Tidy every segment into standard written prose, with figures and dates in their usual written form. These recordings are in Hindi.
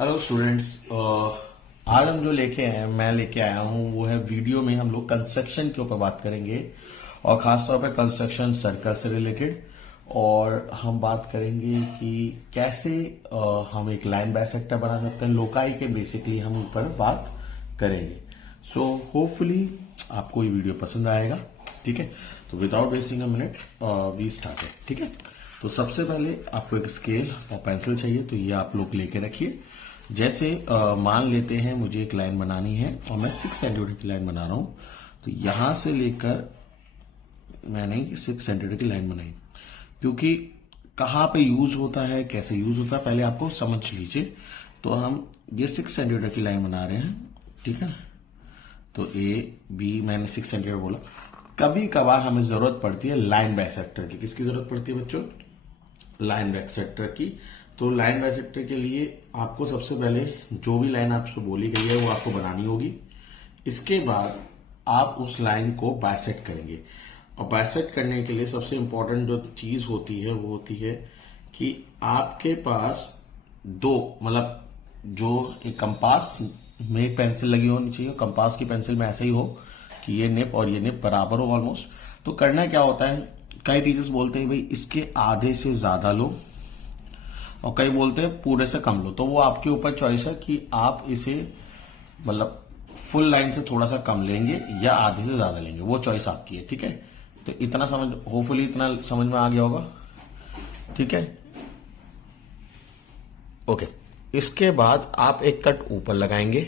हेलो स्टूडेंट्स, आज हम जो मैं लेके आया हूँ वो है वीडियो में हम लोग कंस्ट्रक्शन के ऊपर बात करेंगे और खासतौर पे कंस्ट्रक्शन सर्कल से रिलेटेड। और हम बात करेंगे कि कैसे हम एक लाइन बाइसेक्टर बना सकते हैं। लोकाई के बेसिकली हम ऊपर बात करेंगे। सो होपफुली आपको ये वीडियो पसंद आएगा। ठीक है, तो without wasting a minute we start. ठीक है, तो सबसे पहले आपको एक स्केल और पेंसिल चाहिए, तो ये आप लोग लेके रखिए। जैसे मान लेते हैं मुझे एक लाइन बनानी है और मैं 6 सेंटीमीटर की लाइन बना रहा हूं, तो यहां से लेकर मैंने 6 सेंटीमीटर की लाइन बनाई। क्योंकि कहां पे यूज होता है, कैसे यूज होता है, पहले आपको समझ लीजिए। तो हम ये 6 सेंटीमीटर की लाइन बना रहे हैं। ठीक है, तो ए बी मैंने 6 सेंटीमीटर बोला। कभी कभार हमें जरूरत पड़ती है लाइन बाइसेक्टर की। किसकी जरूरत पड़ती है बच्चों? लाइन बाइसेक्टर की। तो लाइन बाइसेक्टर के लिए आपको सबसे पहले जो भी लाइन आपसे बोली गई है वो आपको बनानी होगी। इसके बाद आप उस लाइन को बाइसेक्ट करेंगे। और बाइसेक्ट करने के लिए सबसे इंपॉर्टेंट जो चीज होती है वो होती है कि आपके पास दो, मतलब जो एक कंपास में एक पेंसिल लगी होनी चाहिए। कंपास की पेंसिल में ऐसे ही हो कि ये निप और ये निप बराबर हो ऑलमोस्ट। तो करना क्या होता है, कई टीचर्स बोलते हैं भाई इसके आधे से ज्यादा लो, और कई बोलते हैं पूरे से कम लो। तो वो आपके ऊपर चॉइस है कि आप इसे मतलब फुल लाइन से थोड़ा सा कम लेंगे या आधे से ज्यादा लेंगे, वो चॉइस आपकी है। ठीक है, तो इतना समझ, होपफुली इतना समझ में आ गया होगा। ठीक है, ओके। इसके बाद आप एक कट ऊपर लगाएंगे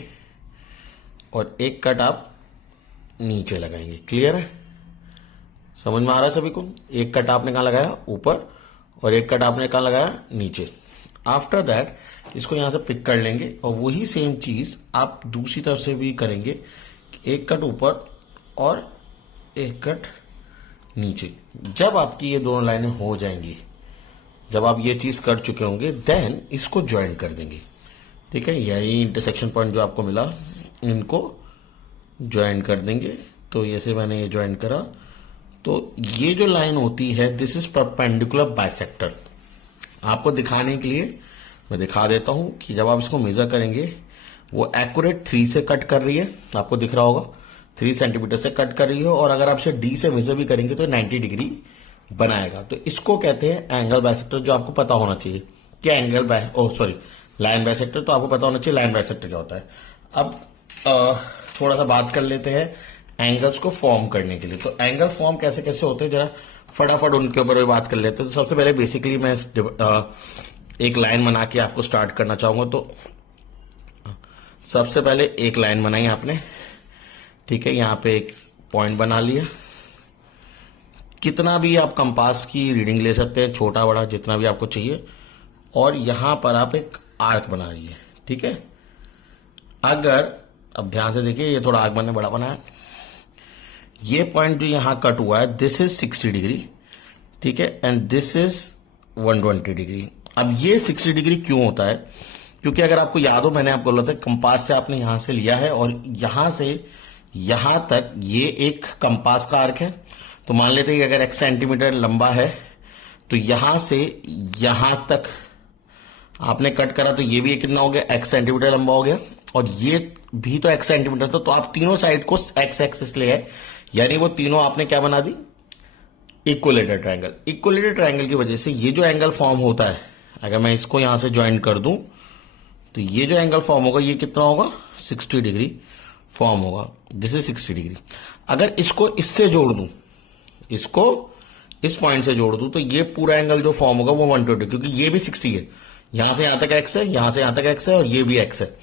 और एक कट आप नीचे लगाएंगे। क्लियर है? समझ में आ रहा है सभी को? एक कट आपने कहां लगाया? ऊपर, और एक कट आपने कहां लगाया? नीचे। आफ्टर दैट इसको यहां से पिक कर लेंगे और वही सेम चीज आप दूसरी तरफ से भी करेंगे। एक कट ऊपर और एक कट नीचे। जब आपकी ये दोनों लाइनें हो जाएंगी, जब आप ये चीज कर चुके होंगे, देन इसको ज्वाइन कर देंगे। ठीक है, यही इंटरसेक्शन पॉइंट जो आपको मिला, इनको ज्वाइन कर देंगे। तो जैसे मैंने ये ज्वाइन करा, तो ये जो लाइन होती है दिस इज परपेंडिकुलर बाइसेक्टर। आपको दिखाने के लिए मैं दिखा देता हूं कि जब आप इसको मेजर करेंगे वो एक्यूरेट 3 से कट कर रही है। आपको दिख रहा होगा 3 सेंटीमीटर से कट कर रही है। और अगर आप इसे डी से मेजर भी करेंगे तो 90 डिग्री बनाएगा। तो इसको कहते हैं एंगल बाइसेक्टर, जो आपको पता होना चाहिए क्या लाइन बाइसेक्टर। तो आपको पता होना चाहिए लाइन बाइसेक्टर क्या होता है। अब थोड़ा सा बात कर लेते हैं एंगल्स को फॉर्म करने के लिए। तो एंगल फॉर्म कैसे कैसे होते हैं, जरा फटाफट उनके ऊपर भी बात कर लेते हैं। तो सबसे पहले बेसिकली मैं एक लाइन बना के आपको स्टार्ट करना चाहूंगा। तो सबसे पहले एक लाइन बनाई आपने। ठीक है, यहां पे एक पॉइंट बना लिया। कितना भी आप कंपास की रीडिंग ले सकते हैं, छोटा बड़ा जितना भी आपको चाहिए। और यहां पर आप एक आर्क बना रही है। ठीक है, अगर अब ध्यान से देखिए, ये थोड़ा आर्क बड़ा बना है। ये पॉइंट जो यहां कट हुआ है दिस इज 60 डिग्री। ठीक है, एंड दिस इज 120 डिग्री। अब ये 60 डिग्री क्यों होता है? क्योंकि अगर आपको याद हो, मैंने आपको बोला था कंपास से आपने यहां से लिया है और यहां से यहां तक ये एक कंपास का आर्क है। तो मान लेते हैं कि अगर x सेंटीमीटर लंबा है तो यहां से यहां तक आपने कट करा, तो ये भी कितना हो गया? x सेंटीमीटर लंबा हो गया। और ये भी तो x सेंटीमीटर था। तो आप तीनों साइड को x एक्सिस ले आए, यानी वो तीनों आपने क्या बना दी? Equilateral triangle. इक्विलेटरल ट्रायंगल की वजह से ये जो एंगल फॉर्म होता है, अगर मैं इसको यहां से ज्वाइन कर दूं तो ये जो एंगल फॉर्म होगा ये कितना होगा? 60 डिग्री फॉर्म होगा। This is 60 degree. अगर इसको इससे जोड़ दूं, इसको इस पॉइंट से जोड़ दूं, तो ये पूरा एंगल जो फॉर्म होगा वो 120, क्योंकि ये भी 60 है। यहां से यहां तक x है, यहां से यहां तक x है, और ये भी x है।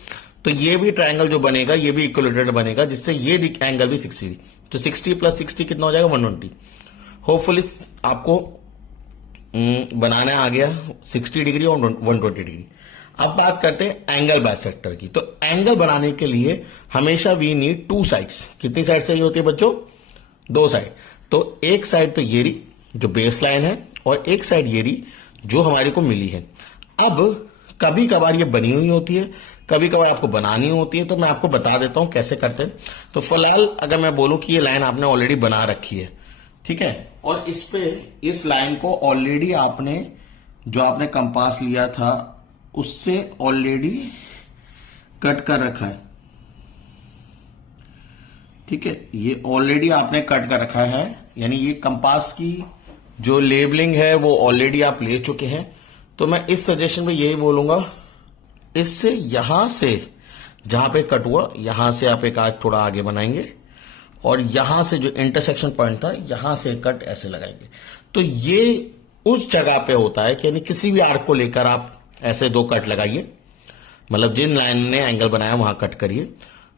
तो ये भी ट्रायंगल जो बनेगा ये भी इक्विलेटरल बनेगा, जिससे ये एंगल भी 60। तो 60 प्लस 60 कितना हो जाएगा? 120। होपफुली आपको बनाना आ गया 60 डिग्री और 120 डिग्री। अब बात करते हैं एंगल बाइसेक्टर की। तो एंगल बनाने के लिए हमेशा वी नीड 2 साइड्स। कितनी साइड चाहिए होती है बच्चों? 2 साइड। तो एक साइड तो ये रही जो बेस लाइन है, और एक साइड ये रही जो हमारे को मिली है। अब कभी कभार ये बनी हुई होती है, कभी कभार आपको बनानी होती है। तो मैं आपको बता देता हूं कैसे करते हैं। तो फिलहाल अगर मैं बोलूं कि ये लाइन आपने ऑलरेडी बना रखी है, ठीक है, और इस लाइन को ऑलरेडी आपने, जो आपने कंपास लिया था उससे ऑलरेडी कट कर रखा है, ठीक है, ये ऑलरेडी आपने कट कर रखा है, यानी ये कंपास की जो लेबलिंग है वो ऑलरेडी आप ले चुके हैं। तो मैं इस सजेशन में यही बोलूंगा, इससे यहां से जहां पे कट हुआ यहां से आप एक आर्क थोड़ा आगे बनाएंगे और यहां से जो इंटरसेक्शन पॉइंट था यहां से कट ऐसे लगाएंगे। तो ये उस जगह पे होता है कि यानी किसी भी आर्क को लेकर आप ऐसे दो कट लगाइए, मतलब जिन लाइन ने एंगल बनाया वहां कट करिए,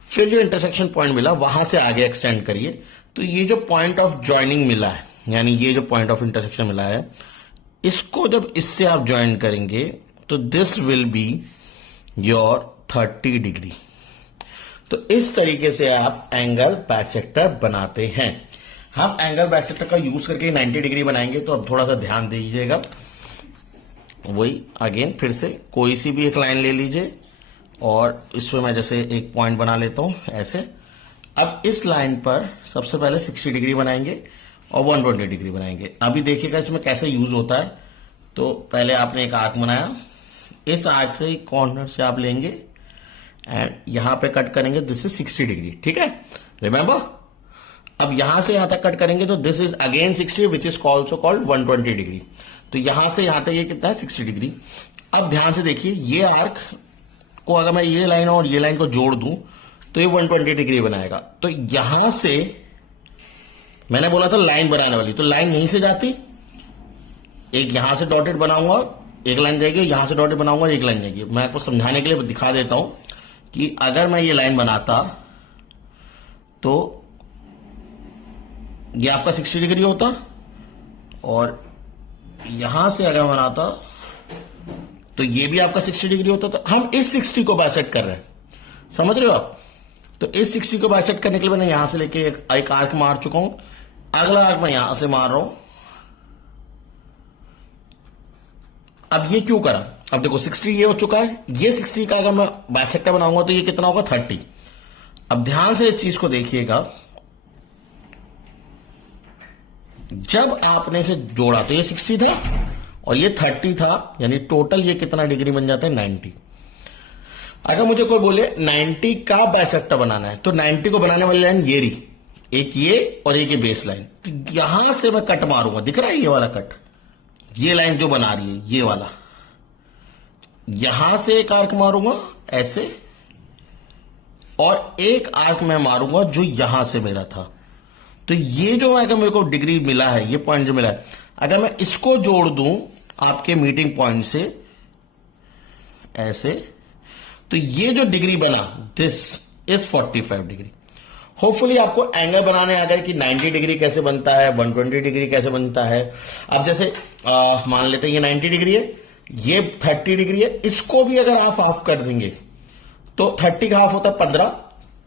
फिर जो इंटरसेक्शन पॉइंट मिला वहां से आगे एक्सटेंड करिए। तो ये जो पॉइंट ऑफ ज्वाइनिंग मिला है, यानी ये जो पॉइंट ऑफ इंटरसेक्शन मिला है, इसको जब इससे आप ज्वाइन करेंगे तो this will be your 30 degree. तो इस तरीके से आप एंगल बाइसेक्टर बनाते हैं। हम एंगल बाइसेक्टर का यूज करके 90 डिग्री बनाएंगे, तो अब थोड़ा सा ध्यान दीजिएगा। वही अगेन फिर से कोई सी भी एक लाइन ले लीजिए और इसमें मैं जैसे एक पॉइंट बना लेता हूं ऐसे। अब इस लाइन पर सबसे पहले 60 डिग्री बनाएंगे और 120 डिग्री बनाएंगे। अभी देखिएगा इसमें कैसे यूज होता है। तो पहले आपने एक आर्क बनाया, इस आर्क से कॉर्नर से आप लेंगे एंड यहां पे कट करेंगे, दिस इज 60 डिग्री, ठीक है, रिमेंबर। अब यहां से यहां तक कट करेंगे तो this is again 60 which is also called 120 degree. तो यहां से यहां तक ये कितना है, 60 डिग्री। अब ध्यान से देखिए, ये आर्क को अगर मैं ये लाइन और ये लाइन को जोड़ दूं तो ये 120 डिग्री बनाएगा। तो यहां से मैंने बोला था लाइन बनाने वाली, तो लाइन यहीं से जाती, एक यहां से डॉटेड बनाऊंगा, एक लाइन जाएगी, यहां से डॉटेड बनाऊंगा, एक लाइन जाएगी। मैं आपको समझाने के लिए दिखा देता हूं कि अगर मैं ये लाइन बनाता तो ये आपका 60 डिग्री होता और यहां से अगर बनाता तो ये भी आपका 60 डिग्री होता। तो हम इस 60 को बाइसेक्ट कर रहे हैं, समझ रहे हो आप। तो इस 60 को बाइसेक्ट करने के लिए मैंने यहां से लेके एक आर्क मार चुका हूं, अगला आर्क मैं यहां से मार रहा हूं। अब ये क्यों करा, अब देखो 60 ये हो चुका है, ये 60 का अगर मैं बाइसेक्टर बनाऊंगा तो ये कितना होगा, 30। अब ध्यान से इस चीज को देखिएगा, जब आपने इसे जोड़ा तो ये 60 था और ये 30 था, यानी टोटल ये कितना डिग्री बन जाता है, 90। अगर मुझे कोई बोले 90 का बाइसेक्टर बनाना है तो 90 को बनाने वाली लाइन ये रही, एक ये और एक ये बेस लाइन। तो यहां से मैं कट मारूंगा, दिख रहा है ये वाला कट, ये लाइन जो बना रही है ये वाला, यहां से एक आर्क मारूंगा ऐसे और एक आर्क मैं मारूंगा जो यहां से मेरा था। तो ये जो अगर मेरे को डिग्री मिला है, ये पॉइंट जो मिला है, अगर मैं इसको जोड़ दूं आपके मीटिंग पॉइंट से ऐसे, तो ये जो डिग्री बना दिस इज 45 डिग्री। होपफुली आपको एंगल बनाने आ गए कि 90 डिग्री कैसे बनता है, 120 डिग्री कैसे बनता है। अब जैसे मान लेते हैं ये 90 डिग्री है, ये 30 डिग्री है, इसको भी अगर आप हाफ कर देंगे तो 30 का हाफ होता है 15,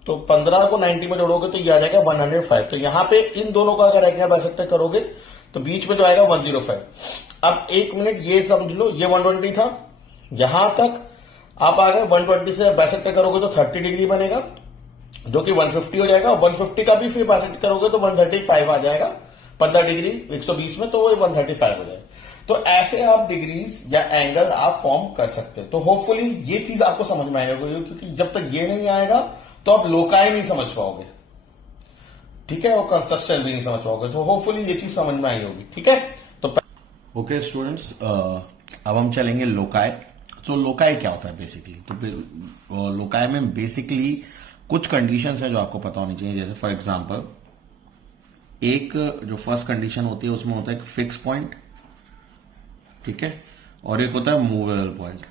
तो 15 को 90 में जोड़ोगे तो ये आ जाएगा 105। तो यहां पे इन दोनों का अगर एंगल बाइसेक्टर करोगे तो बीच में जो आएगा 105। अब एक मिनट ये समझ लो, ये 120 था, यहां तक आप आ गए, 120 से बाइसेक्टर करोगे तो 30 डिग्री बनेगा जो कि 150 हो जाएगा। 150 का भी फिर बाइसेक्ट करोगे तो 135 आ जाएगा, 15 डिग्री 120 में, तो वो 135 हो जाएगा। तो ऐसे आप डिग्रीज या एंगल आप फॉर्म कर सकते हैं। तो होपफुली ये चीज आपको समझ में आएगा, क्योंकि जब तक ये नहीं आएगा तो आप लोकाई नहीं समझ पाओगे, ठीक है, और कंस्ट्रक्शन भी नहीं समझ पाओगे। तो होपफुली ये चीज समझ में आई होगी, ठीक है। तो ओके स्टूडेंट्स, अब हम चलेंगे लोकाई। तो लोकाई क्या होता है बेसिकली, तो लोकाई में बेसिकली कुछ कंडीशंस है जो आपको पता होनी चाहिए। जैसे फॉर एग्जांपल, एक जो फर्स्ट कंडीशन होती है उसमें होता है एक फिक्स पॉइंट, ठीक है, और एक होता है मूवेबल पॉइंट।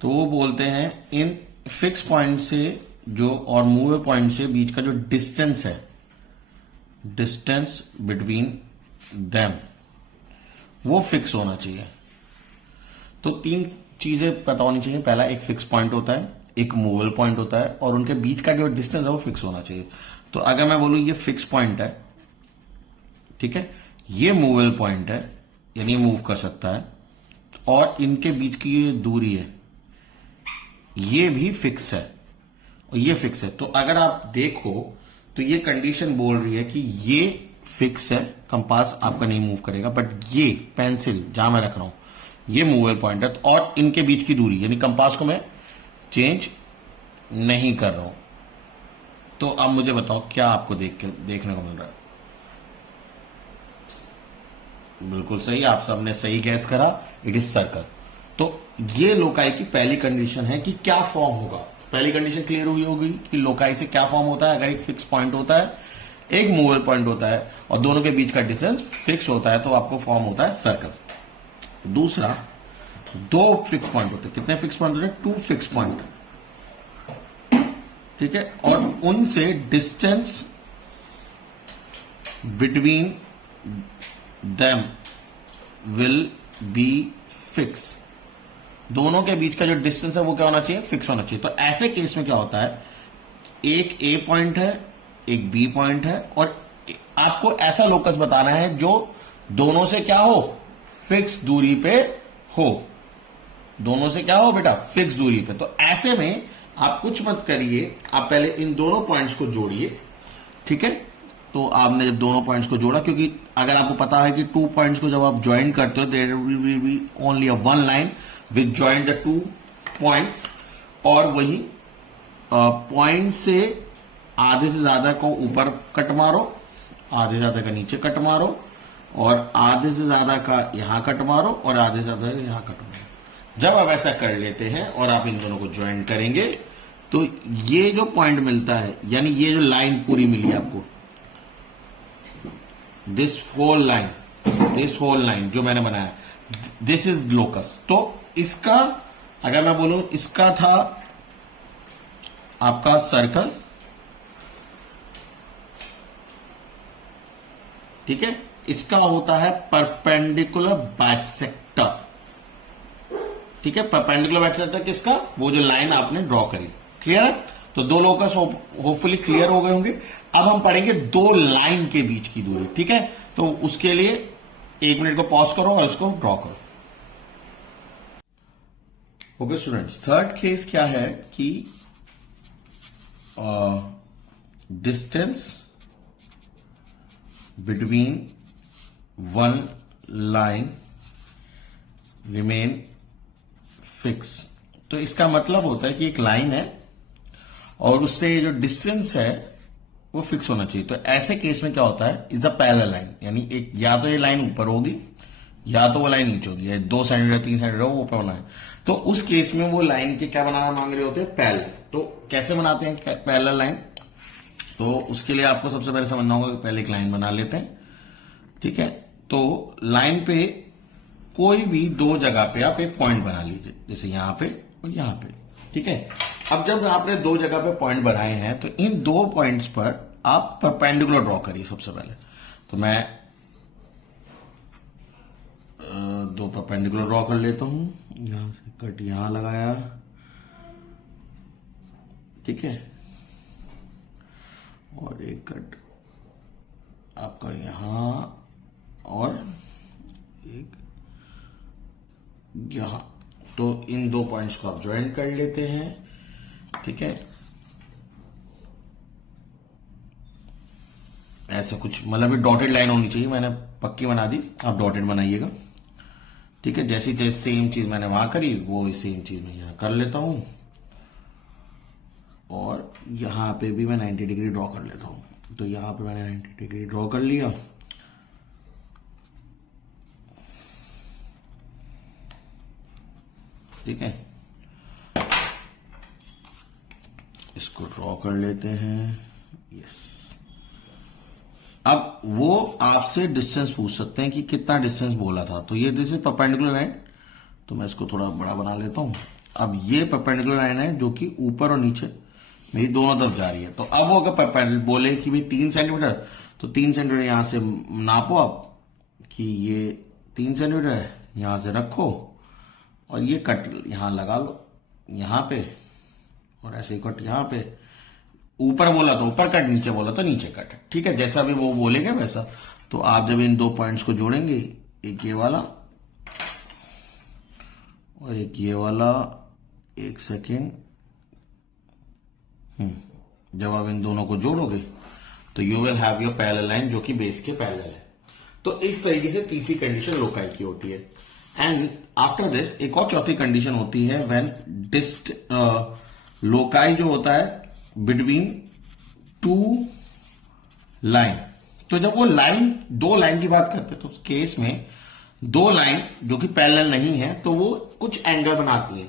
तो वो बोलते हैं इन फिक्स पॉइंट से जो और मूवेबल पॉइंट से बीच का जो डिस्टेंस है, डिस्टेंस बिटवीन देम, वो फिक्स होना चाहिए। तो तीन चीजें पता होनी चाहिए। पहला, एक फिक्स पॉइंट होता है, एक मूवेबल पॉइंट होता है, और उनके बीच का जो डिस्टेंस है वो फिक्स होना चाहिए। तो अगर मैं बोलूं ये फिक्स पॉइंट है, ठीक है, ये मूवेबल पॉइंट है, यानी मूव कर सकता है, और इनके बीच की ये दूरी है, ये भी फिक्स है और ये फिक्स है। तो अगर आप देखो तो ये कंडीशन बोल रही है कि ये फिक्स है, कंपास आपका नहीं मूव करेगा, बट ये पेंसिल जहां मैं रख रहा हूं ये मूवेबल पॉइंट है, और इनके बीच की दूरी, यानी कंपास को मैं चेंज नहीं कर रहा हूं। तो अब मुझे बताओ क्या आपको देखने को मिल रहा है? बिल्कुल सही, आप सबने सही गैस करा, इट इज सर्कल। तो ये लोकाई की पहली कंडीशन है कि क्या फॉर्म होगा। पहली कंडीशन क्लियर हुई होगी कि लोकाई से क्या फॉर्म होता है। अगर एक फिक्स पॉइंट होता है, एक मूवेबल पॉइंट होता है और दोनों के बीच का डिस्टेंस फिक्स होता है, तो आपको फॉर्म होता है सर्कल। दूसरा, दो फिक्स पॉइंट होते हैं। कितने फिक्स पॉइंट होते हैं? 2 फिक्स पॉइंट, ठीक है, और उनसे distance between them will be fix. दोनों के बीच का जो डिस्टेंस है वो क्या होना चाहिए? फिक्स होना चाहिए। तो ऐसे केस में क्या होता है, एक ए पॉइंट है, एक बी पॉइंट है, और आपको ऐसा लोकस बताना है जो दोनों से क्या हो? फिक्स दूरी पे हो। दोनों से क्या हो बेटा? फिक्स दूरी पे। तो ऐसे में आप कुछ मत करिए, आप पहले इन दोनों पॉइंट्स को जोड़िए, ठीक है। तो आपने जब दोनों पॉइंट्स को जोड़ा, क्योंकि अगर आपको पता है कि 2 पॉइंट्स को जब आप ज्वाइन करते हो, there will be only a one line which join the 2 points, और वही पॉइंट से आधे से ज्यादा को ऊपर कट मारो, आधे से ज्यादा का नीचे कट मारो, और आधे से ज्यादा का यहां कट मारो, और आधे से ज्यादा यहां कट मारो। जब आप ऐसा कर लेते हैं और आप इन दोनों को ज्वाइन करेंगे, तो ये जो पॉइंट मिलता है, यानी ये जो लाइन पूरी मिली आपको, दिस होल लाइन जो मैंने बनाया, दिस इज लोकस। तो इसका अगर मैं बोलूं, इसका था आपका सर्कल, ठीक है, इसका होता है परपेंडिकुलर बाइसेक्टर, ठीक है। परपेंडिकुलर बाइसेक्टर किसका? वो जो लाइन आपने ड्रॉ करी। क्लियर है? तो दो लोकस होपफुली क्लियर हो गए होंगे। अब हम पढ़ेंगे दो लाइन के बीच की दूरी, ठीक है। तो उसके लिए 1 मिनट को पॉज करो और इसको ड्रॉ करो। ओके स्टूडेंट्स, थर्ड केस क्या है कि distance between one line remain fix. तो इसका मतलब होता है कि एक लाइन है और उससे जो डिस्टेंस है वो फिक्स होना चाहिए। तो ऐसे केस में क्या होता है, इज अ पैरेलल लाइन, यानी एक या तो ये लाइन ऊपर होगी या तो वो लाइन नीचे होगी, या 2 सेंटीमीटर 3 सेंटीमीटर वो ऊपर होना है। तो उस केस में वो लाइन के क्या बनाना मांग रहे होते हैं? पैरेलल। तो कैसे बनाते हैं पैरेलल लाइन? तो उसके लिए आपको सबसे पहले समझना होगा कि पहले एक लाइन बना लेते हैं, ठीक है। तो लाइन पे कोई भी 2 जगह पे आप एक पॉइंट बना लीजिए, जैसे यहां पे और यहां पे, ठीक है। अब जब आपने 2 जगह पे पॉइंट बनाए हैं, तो इन 2 पॉइंट्स पर आप परपेंडिकुलर ड्रॉ करिए सबसे पहले। तो मैं 2 परपेंडिकुलर ड्रॉ कर लेता हूं। यहां से कट यहां लगाया, ठीक है, और एक कट आपका यहां और एक यहां। तो इन 2 पॉइंट्स को आप ज्वाइन कर लेते हैं, ठीक है। ऐसा कुछ मतलब डॉटेड लाइन होनी चाहिए, मैंने पक्की बना दी, आप डॉटेड बनाइएगा, ठीक है। जैसी जैसे सेम चीज मैंने वहां करी, वो सेम चीज मैं यहां कर लेता हूं, और यहां पे भी मैं 90 डिग्री ड्रॉ कर लेता हूं। तो यहां पे मैंने 90 डिग्री ड्रॉ कर लिया, ठीक है। इसको ड्रॉ कर लेते हैं, यस। अब वो आपसे डिस्टेंस पूछ सकते हैं कि कितना डिस्टेंस बोला था। तो ये दिस इज परपेंडिकुलर लाइन, तो मैं इसको थोड़ा बड़ा बना लेता हूं। अब ये परपेंडिकुलर लाइन है जो कि ऊपर और नीचे मेरी दोनों तरफ जा रही है। तो अब वो अगर परपेंडिकुलर बोले कि भाई 3 सेंटीमीटर, तो 3 सेंटीमीटर यहां से नापो आप कि ये 3 सेंटीमीटर है, यहां से रखो और ये कट यहां लगा लो यहां पे, और ऐसे ही कट यहां पे। ऊपर बोला तो ऊपर कट, नीचे बोला तो नीचे कट, ठीक है। जैसा भी वो बोलेंगे वैसा। तो आप जब इन 2 पॉइंट्स को जोड़ेंगे, एक ये वाला और एक ये वाला, एक सेकेंड, जब आप इन दोनों को जोड़ोगे तो you will have your parallel line जो कि बेस के पैरेलल है। तो इस तरीके से तीसरी कंडीशन लोकाई की होती है। एंड आफ्टर दिस एक और चौथी कंडीशन होती है व्हेन डिस्ट लोकाई जो होता है बिटवीन टू लाइन। तो जब वो लाइन, दो लाइन की बात करते हैं तो उस केस में दो लाइन जो कि पैरेलल नहीं है तो वो कुछ एंगल बनाती है।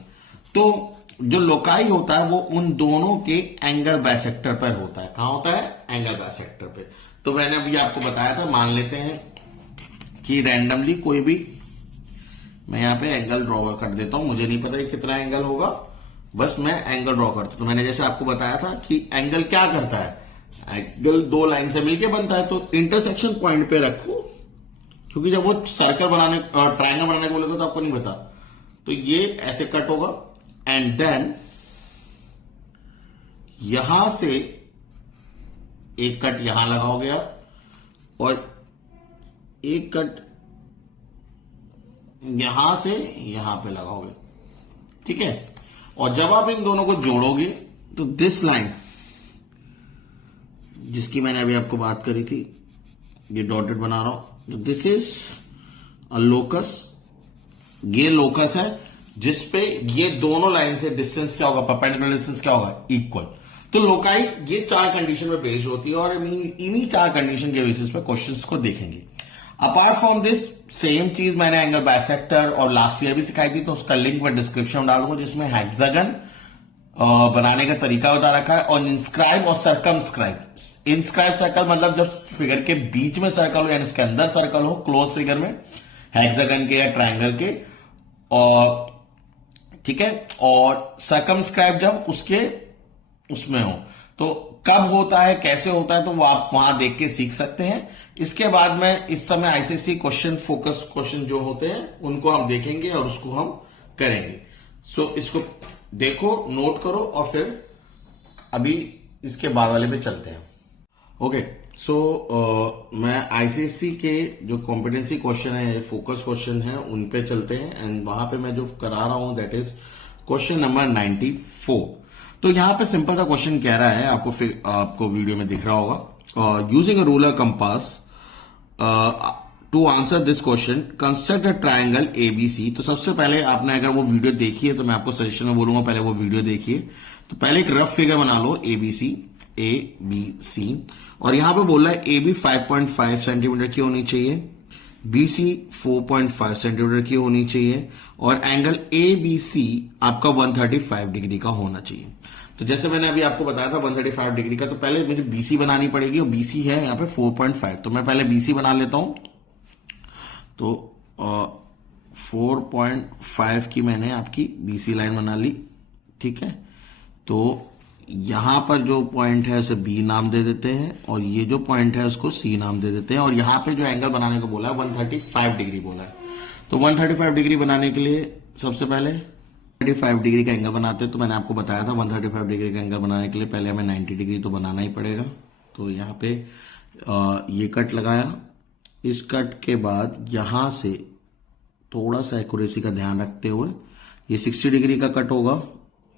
तो जो लोकाई होता है वो उन दोनों के एंगल बाइसेक्टर पर होता है। कहां होता है? एंगल बाइसेक्टर पे। तो मैंने अभी आपको बताया था, मान लेते हैं कि रैंडमली कोई भी मैं यहां पे एंगल ड्रॉ कर देता हूं, मुझे नहीं पता कि कितना एंगल होगा, बस मैं एंगल ड्रॉ करता हूं। तो मैंने जैसे आपको बताया था कि एंगल क्या करता है, एंगल दो लाइन से मिलकर बनता है। तो इंटरसेक्शन पॉइंट पे रखो, क्योंकि जब वो सर्कल बनाने ट्रायंगल बनाने को बोलेगा तो आपको नहीं पता। तो ये ऐसे कट होगा एंड देन यहां से एक कट यहां लगाओगे आप और एक कट यहां से यहां पे लगाओगे, ठीक है। और जब आप इन दोनों को जोड़ोगे तो दिस लाइन जिसकी मैंने अभी आपको बात करी थी, ये डॉटेड बना रहा हूं, दिस इज अ लोकस। ये लोकस है जिसपे ये दोनों लाइन से डिस्टेंस क्या होगा, परपेंडिकुलर डिस्टेंस क्या होगा, इक्वल। तो लोकाई ये चार कंडीशन में बेस्ड होती है और इन्हीं चार कंडीशन के बेसिस पे क्वेश्चंस को देखेंगे। अपार्ट फ्रॉम दिस सेम चीज मैंने एंगल बाइसेक्टर और लास्ट ईयर भी सिखाई थी, तो उसका लिंक मैं डिस्क्रिप्शन में डाल दूंगा, जिसमें हेक्सागन बनाने का तरीका बता रखा है और इंस्क्राइब और सर्कमस्क्राइब। इंस्क्राइब सर्कल मतलब जब फिगर के बीच में सर्कल हो यानी उसके अंदर सर्कल हो क्लोज फिगर में, हेक्सागन के या ट्रायंगल के, और ठीक है। और सर्कमस्क्राइब जब उसके उसमें हो। तो कब होता है, कैसे होता है, तो वो आप वहां देख के सीख सकते हैं। इसके बाद में इस समय आईसीएसई क्वेश्चन फोकस क्वेश्चन जो होते हैं उनको हम देखेंगे और उसको हम करेंगे। सो इसको देखो, नोट करो और फिर अभी इसके बाद वाले पे चलते हैं। ओके, सो मैं आईसीएसई के जो कॉम्पिटेंसी क्वेश्चन है, फोकस क्वेश्चन है, उन पे चलते हैं। एंड वहां पे मैं जो करा रहा हूं दैट इज क्वेश्चन नंबर 94। तो यहां पे सिंपल सा क्वेश्चन कह रहा है, आपको वीडियो में दिख रहा होगा, using a ruler compass to answer this question construct a triangle ABC. तो सबसे पहले आपने अगर वो वीडियो देखी है तो मैं आपको सजेशन में बोलूंगा पहले वो वीडियो देखिए। तो पहले एक रफ फिगर बना लो एबीसी, ए बी सी, और यहां पे बोल रहा है ए बी 5.5 सेंटीमीटर की होनी चाहिए, बीसी 4.5 सेंटीमीटर की होनी चाहिए और एंगल ए बी सी आपका 135 डिग्री का होना चाहिए। तो जैसे मैंने अभी आपको बताया था 135 डिग्री का, तो पहले मुझे बीसी बनानी पड़ेगी और बीसी है यहाँ पे 4.5। तो मैं पहले बीसी बना लेता हूं। तो 4.5 की मैंने आपकी बीसी लाइन बना ली, ठीक है। तो यहां पर जो पॉइंट है उसे बी नाम दे देते हैं और ये जो पॉइंट है उसको सी नाम दे देते हैं। और यहां पे जो एंगल बनाने को बोला है 135 डिग्री बोला है। तो 135 डिग्री बनाने के लिए सबसे पहले 135 डिग्री का एंगल बनाते हैं। तो मैंने आपको बताया था 135 डिग्री का एंगल बनाने के लिए पहले हमें 90 डिग्री तो बनाना ही पड़ेगा। तो यहाँ पे ये कट लगाया, इस कट के बाद यहां से थोड़ा सा एक्यूरेसी का ध्यान रखते हुए ये 60 डिग्री का कट होगा।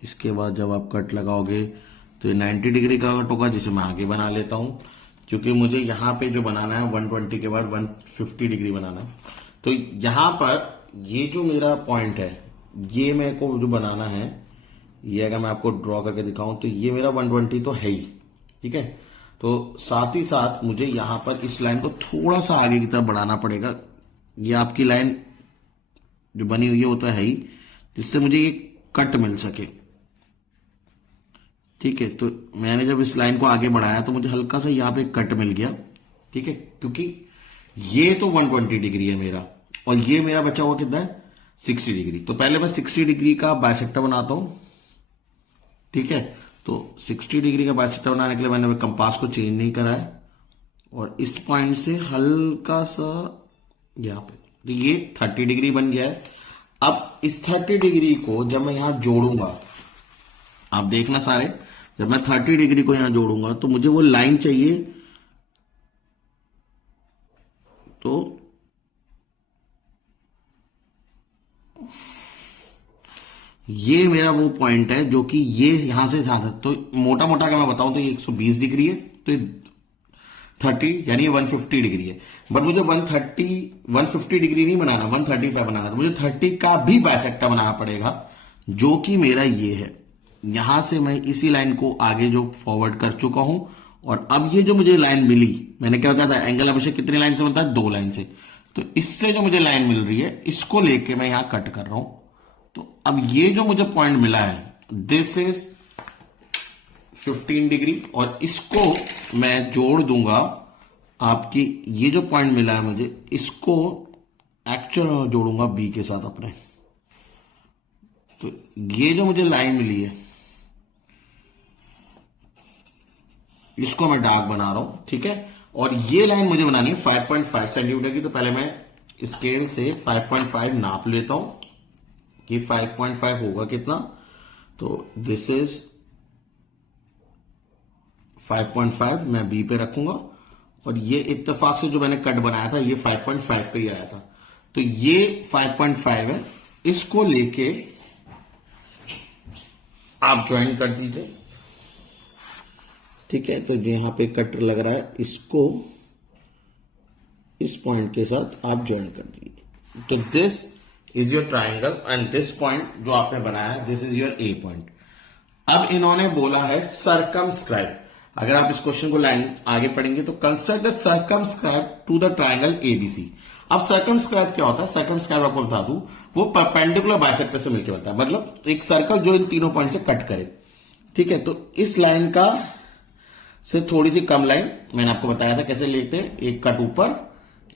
इसके बाद जब आप कट लगाओगे तो ये 90 डिग्री का कट होगा, जिसे मैं आगे बना लेता हूं क्योंकि मुझे यहां पे जो बनाना है 120 के बाद 150 डिग्री बनाना है। तो यहां पर ये जो मेरा पॉइंट है, ये मेरे को जो बनाना है, ये अगर मैं आपको ड्रॉ करके दिखाऊं तो ये मेरा 120 तो है ही, ठीक है। तो साथ ही साथ मुझे यहां पर इस लाइन को थोड़ा सा आगे की तरफ बढ़ाना पड़ेगा। ये आपकी लाइन जो बनी हुई है वो तो है ही, जिससे मुझे ये कट मिल सके, ठीक है। तो मैंने जब इस लाइन को आगे बढ़ाया तो मुझे हल्का सा यहां पे कट मिल गया, ठीक है, क्योंकि ये तो 120 डिग्री है मेरा और ये मेरा बचा हुआ कितना है 60 डिग्री। तो पहले मैं 60 डिग्री का बाइसेक्टर बनाता हूं, ठीक है। तो 60 डिग्री का बाइसेक्टर बनाने के लिए मैंने कंपास को चेंज नहीं करा है और इस पॉइंट से हल्का सा यहां पे, तो ये 30 डिग्री बन गया है। अब इस 30 डिग्री को जब मैं यहां जोड़ूंगा, आप देखना सारे, जब मैं 30 डिग्री को यहां जोड़ूंगा तो मुझे वो लाइन चाहिए। तो ये मेरा वो पॉइंट है जो कि ये यहां से जहां तक, तो मोटा मोटा अगर मैं बताऊं तो ये 120 डिग्री है। तो 30 यानी 150 डिग्री है, बट मुझे 150 डिग्री नहीं बनाना, 135 बनाना, तो मुझे 30 का भी बाइसेक्टर बनाना पड़ेगा, जो कि मेरा ये है। यहां से मैं इसी लाइन को आगे जो फॉरवर्ड कर चुका हूं, और अब ये जो मुझे लाइन मिली, मैंने क्या बताया था एंगल हमेशा कितनी लाइन से बनता है, 2 लाइन से, तो इससे जो मुझे लाइन मिल रही है इसको लेके मैं यहां कट कर रहा हूं। तो अब ये जो मुझे पॉइंट मिला है, दिस इज 15 डिग्री, और इसको मैं जोड़ दूंगा आपकी, ये जो पॉइंट मिला है मुझे, इसको एक्चुअल में जोड़ूंगा बी के साथ अपने। तो ये जो मुझे लाइन मिली है इसको मैं डार्क बना रहा हूं, ठीक है। और ये लाइन मुझे बनानी है 5.5 सेंटीमीटर की, तो पहले मैं स्केल से 5.5 नाप लेता हूं कि 5.5 होगा कितना। तो दिस इज 5.5 मैं बी पे रखूंगा, और ये इत्तेफाक से जो मैंने कट बनाया था ये 5.5 पे ही आया था, तो ये 5.5 है, इसको लेके आप ज्वाइन कर दीजिए, ठीक है। तो यहां पे कट लग रहा है, इसको इस पॉइंट के साथ आप ज्वाइन कर दीजिए। तो this is your triangle, and this point जो आपने बनाया है, this is your A point. अब इन्होंने बोला है सरकमस्क्राइब। अगर आप इस क्वेश्चन को लाइन आगे पढ़ेंगे तो construct the circumscribe to the triangle ABC. अब सरकमस्क्राइब क्या होता है? सरकमस्क्राइब आपको बता दूं, वो परपेंडिकुलर बाइसेक्टर से मिलकर बनता है, मतलब एक सर्कल जो इन तीनों पॉइंट से कट करे, ठीक है। तो इस लाइन का से थोड़ी सी कम लाइन मैंने आपको बताया था कैसे लेते हैं, एक कट ऊपर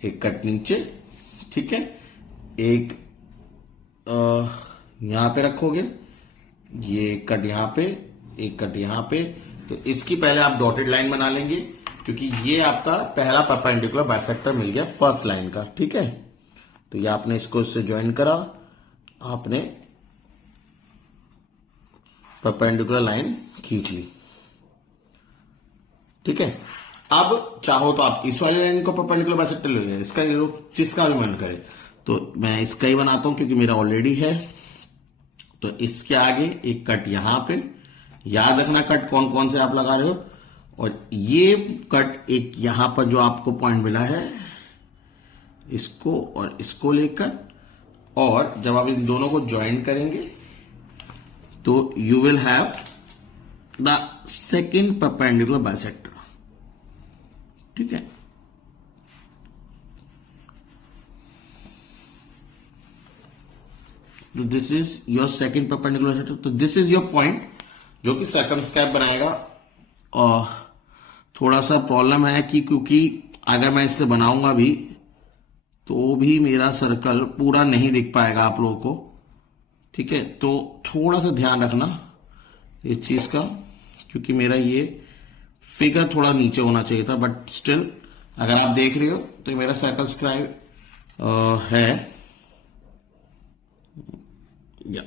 एक कट नीचे, ठीक है। एक यहां पे रखोगे, ये कट यहां पे, एक कट यहां पे, तो इसकी पहले आप डॉटेड लाइन बना लेंगे, क्योंकि ये आपका पहला परपेंडिकुलर बाइसेक्टर मिल गया फर्स्ट लाइन का, ठीक है। तो ये आपने इसको इससे ज्वाइन करा, आपने परपेंडिकुलर लाइन खींच ली, ठीक है। अब चाहो तो आप इस वाली लाइन को परपेंडिकुलर बाइसेक्टर ले लीजिए, इसका जिसका भी मन करे। तो मैं इसका ही बनाता हूं क्योंकि मेरा ऑलरेडी है। तो इसके आगे एक कट यहां पे, याद रखना कट कौन कौन से आप लगा रहे हो, और ये कट एक यहां पर जो आपको पॉइंट मिला है, इसको और इसको लेकर, और जब आप इन दोनों को ज्वाइन करेंगे तो you will have the second perpendicular bisector, ठीक है। तो this is your second perpendicular bisector. तो दिस इज योर पॉइंट जो कि सर्कमस्क्राइब बनाएगा। और थोड़ा सा प्रॉब्लम है कि क्योंकि अगर मैं इससे बनाऊंगा भी तो भी मेरा सर्कल पूरा नहीं दिख पाएगा आप लोगों को, ठीक है। तो थोड़ा सा ध्यान रखना इस चीज का, क्योंकि मेरा ये फिगर थोड़ा नीचे होना चाहिए था, बट स्टिल अगर आप देख रहे हो तो मेरा सर्कमस्क्राइब है, या